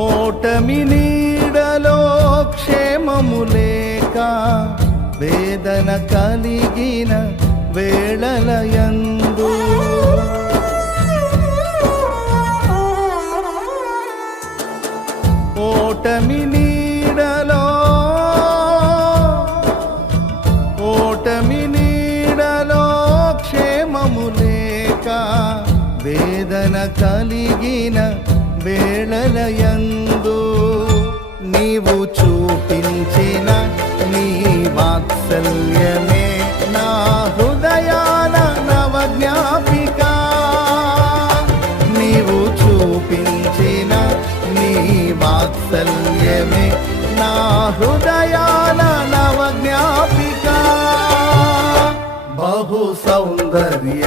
ఓటమి నీడలో క్షేమము లేక వేదన కలిగిన వేళలయందు ఓటమి నీడలో క్షేమము లేక వేదన కలిగిన వేళలయందు నీవు చూపించిన నీ వాత్సల్యమే నా హృదయాల నవజ్ఞాపిక. నీవు చూపించిన నీ వాత్సల్యమే నా హృదయాల నవజ్ఞాపిక. బహు సౌందర్య